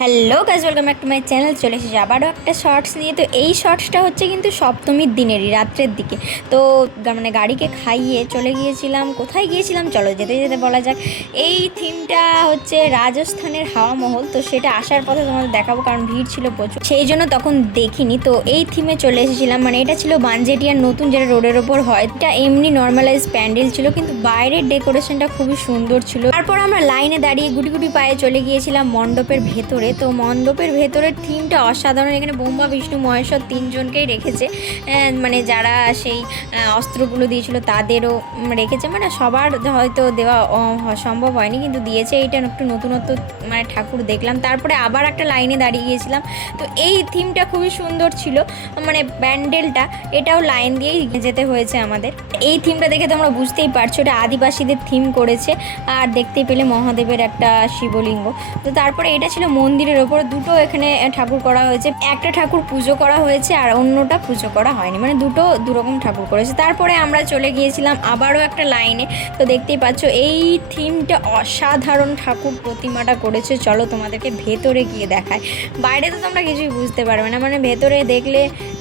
Hello guys welcome back to my channel চলে এসেছি আবারও একটা শর্টস নিয়ে। তো এই শর্টসটা হচ্ছে কিন্তু সপ্তমীর দিনেরই, রাত্রের দিকে। তো মানে গাড়িকে খাইয়ে চলে গিয়েছিলাম। কোথায় গিয়েছিলাম? চলো যেতে যেতে বলা যাক। এই থিমটা হচ্ছে রাজস্থানের হাওয়া মহল। তো সেটা আসার পথে তোমাদের দেখাবো, কারণ ভিড় ছিল প্রচুর। সেই জন্য তখন দেখিনি। তো এই থিমে চলে এসেছিলাম। মানে এটা ছিল বানজেটিয়ার নতুন যেটা রোডের ওপর হয়, এটা এমনি নর্মালাইজ প্যান্ডেল ছিল, কিন্তু বাইরের ডেকোরেশনটা খুবই সুন্দর ছিল। তারপর আমরা লাইনে দাঁড়িয়ে গুটি গুটি পায়ে চলে গিয়েছিলাম মণ্ডপের ভেতরে। তো মণ্ডপের ভেতরের থিমটা অসাধারণ। এখানে ব্রহ্মা বিষ্ণু মহেশ্বর তিনজনকেই রেখেছে। আহ, মানে যারা সেই অস্ত্রগুলো দিয়েছিল তাদেরও রেখেছে। মানে সবার হয়তো দেওয়া সম্ভব হয়নি। কিন্তু দিয়েছে এইটা একটু নতুনত্ব মানে ঠাকুর দেখলাম। তারপরে আবার একটা লাইনে দাঁড়িয়ে গিয়েছিলাম। তো এই থিমটা খুবই সুন্দর ছিল মানে প্যান্ডেলটা। এটাও লাইন দিয়েই যেতে হয়েছে আমাদের। এই থিমটা দেখে তোমরা বুঝতেই পারছ এটা আদিবাসীদের থিম করেছে। আর দেখতেই পেলে মহাদেবের একটা শিবলিঙ্গ। তো তারপরে এটা ছিল মন্দিরের ওপর দুটো এখানে ঠাকুর করা হয়েছে। একটা ঠাকুর পুজো করা হয়েছে আর অন্যটা পুজো করা হয়নি। মানে দুটো দুরকম ঠাকুর করেছে। তারপরে আমরা চলে গিয়েছিলাম আবারও একটা লাইনে। তো দেখতেই পাচ্ছ, এই থিমটা অসাধারণ ঠাকুর প্রতিমাটা করেছে। চলো তোমাদেরকে ভেতরে গিয়ে দেখায় বাইরে তো তোমরা কিছুই বুঝতে পারবে না। মানে ভেতরে দেখলে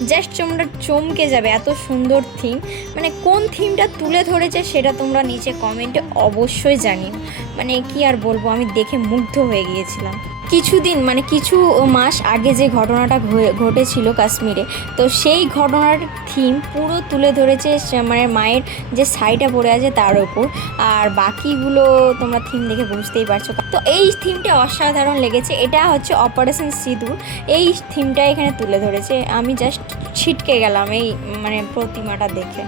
জাস্ট তোমরা চমকে যাবে এত সুন্দর থিম। মানে কোন থিমটা তুলে ধরেছে সেটা তোমরা নিচে কমেন্টে অবশ্যই জানিও। মানে কি আর বলব, আমি দেখে মুগ্ধ হয়ে গিয়েছিলাম। কিছুদিন মানে কিছু মাস আগে যে ঘটনাটা ঘটেছিল কাশ্মীরে, তো সেই ঘটনার থিম পুরো তুলে ধরেছে মানে মায়ের যে শাড়িটা পরে আছে তার ওপর, আর বাকিগুলো তোমরা থিম দেখে বুঝতেই পারছ। তো এই থিমটা অসাধারণ লেগেছে, এটা হচ্ছে অপারেশন সিঁদুর এই থিমটা এখানে তুলে ধরেছে। আমি জাস্ট ছিটকে গেলাম এই মানে প্রতিমাটা দেখে।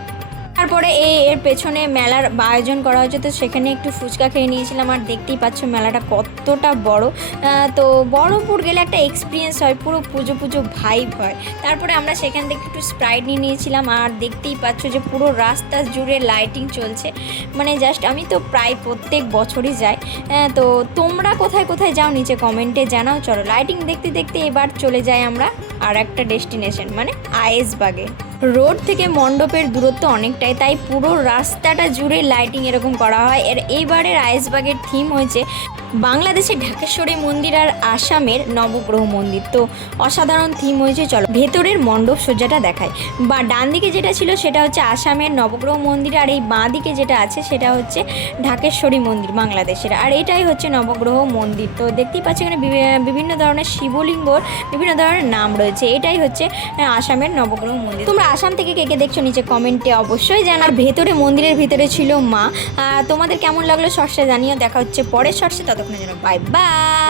তারপরে এই এর পেছনে মেলার আয়োজন করা হয়েছে, তো সেখানে একটু ফুচকা খেয়ে নিয়েছিলাম আর দেখতেই পাচ্ছ মেলাটা কতটা বড়। তো বড়পুর গেলে একটা এক্সপিরিয়েন্স হয়, পুরো পুজো পুজো ভাইব হয়। তারপরে আমরা সেখান থেকে একটু স্প্রাইট নিয়ে নিয়েছিলাম আর দেখতেই পাচ্ছ যে পুরো রাস্তা জুড়ে লাইটিং চলছে। মানে জাস্ট আমি তো প্রায় প্রত্যেক বছরই যাই। তো তোমরা কোথায় কোথায় যাও নিচে কমেন্টে জানাও। চলো লাইটিং দেখতে দেখতে এবার চলে যাই আমরা আর একটা ডেস্টিনেশন মানে আয়েসবাগে রোড থেকে মণ্ডপের দূরত্ব অনেকটাই, তাই পুরো রাস্তাটা জুড়ে লাইটিং এরকম করা হয়। এর এইবারের আয়েসবাগের থিম হয়েছে বাংলাদেশের ঢাকেশ্বরী মন্দির আর আসামের নবগ্রহ মন্দির। তো অসাধারণ থিম হয়েছে, চলো ভেতরের মণ্ডপ সজ্জাটা দেখায় বা ডান দিকে যেটা ছিল সেটা হচ্ছে আসামের নবগ্রহ মন্দির, আর এই বাঁ দিকে যেটা আছে সেটা হচ্ছে ঢাকেশ্বরী মন্দির বাংলাদেশের। আর এটাই হচ্ছে নবগ্রহ মন্দির। তো দেখতেই পাচ্ছি এখানে বিভিন্ন ধরনের শিবলিঙ্গর বিভিন্ন ধরনের নাম রয়েছে। এটাই হচ্ছে আসামের নবগ্রহ মন্দির। তোমরা আসাম থেকে কে কে দেখছ নিচে কমেন্টে অবশ্যই জানার ভেতরে, মন্দিরের ভিতরে ছিল মা। তোমাদের কেমন লাগল শর্টসে জানিও, দেখা হচ্ছে পরের শর্টসে ততক্ষণের জন্য বাই বাই